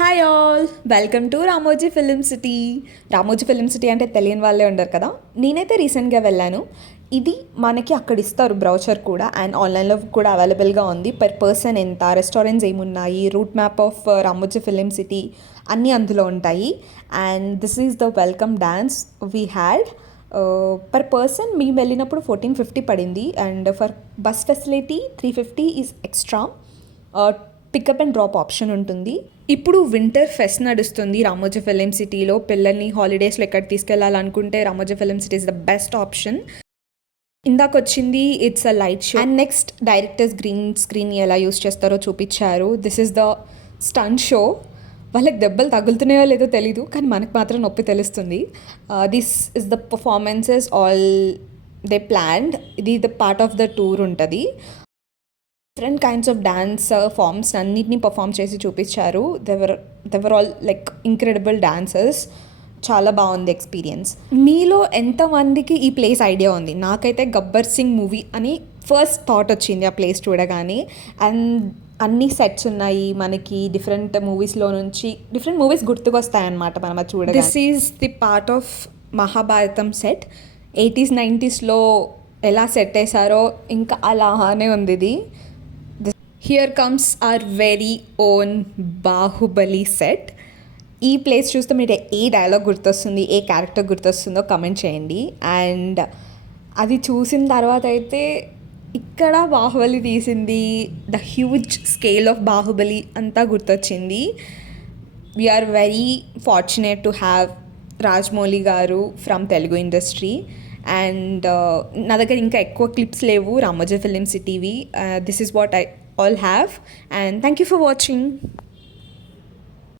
Hi all, welcome to Ramoji film city. Ramoji film city అంటే తెలియని వాళ్ళే ఉండరు కదా. నేనైతే రీసెంట్గా వెళ్ళాను. ఇది మనకి అక్కడ ఇస్తారు బ్రౌచర్ కూడా, అండ్ ఆన్లైన్లో కూడా అవైలబుల్గా ఉంది. పర్ పర్సన్ ఎంత, రెస్టారెంట్స్ ఏమున్నాయి, route map of Ramoji film city అన్నీ అందులో ఉంటాయి. And this is the welcome dance we had. Per person మేము వెళ్ళినప్పుడు 1450 పడింది, and for bus facility 350 is extra. Pickup and drop option ఉంటుంది. ఇప్పుడు వింటర్ ఫెస్ట్ నడుస్తుంది రామోజీ ఫిలిం సిటీలో. పిల్లల్ని హాలిడేస్లో ఎక్కడ తీసుకెళ్లాలనుకుంటే Ramoji film City is the best option. ఇందాక వచ్చింది it's a light show, and next directors green screen ఎలా యూస్ చేస్తారో చూపించారు. This is the stunt show. వాళ్ళకి దెబ్బలు తగులుతున్నాయో లేదో తెలీదు, కానీ మనకు మాత్రం నొప్పి తెలుస్తుంది. This is the performances all they planned. ఇది the part of the tour ఉంటుంది. Different kinds of dance forms అన్నిటినీ పర్ఫామ్ చేసి చూపించారు. They were all like incredible dancers. చాలా బాగుంది ఎక్స్పీరియన్స్. మీలో ఎంతమందికి ఈ ప్లేస్ ఐడియా ఉంది? నాకైతే గబ్బర్ సింగ్ మూవీ అని ఫస్ట్ థాట్ వచ్చింది ఆ ప్లేస్ చూడగానే. అండ్ అన్ని సెట్స్ ఉన్నాయి మనకి, డిఫరెంట్ మూవీస్లో నుంచి డిఫరెంట్ మూవీస్ గుర్తుకొస్తాయన్నమాట మనం అది చూడగా. This is the part of Mahabharatam set. 80s 90sలో ఎలా సెట్ వేసారో ఇంకా అలానే ఉంది ఇది. Here comes our very own Baahubali set. ఈ ప్లేస్ చూస్తే మీరు ఏ డైలాగ్ గుర్తొస్తుంది, ఏ క్యారెక్టర్ గుర్తొస్తుందో కమెంట్ చేయండి. అండ్ అది చూసిన తర్వాత అయితే ఇక్కడ బాహుబలి తీసింది, the huge scale of Baahubali అంతా గుర్తొచ్చింది. We are very fortunate to have Rajamouli garu from Telugu industry. And నా దగ్గర ఇంకా ఎక్కువ క్లిప్స్ లేవు రామోజీ ఫిలిం సిటీవి. This is what I all have, and thank you for watching.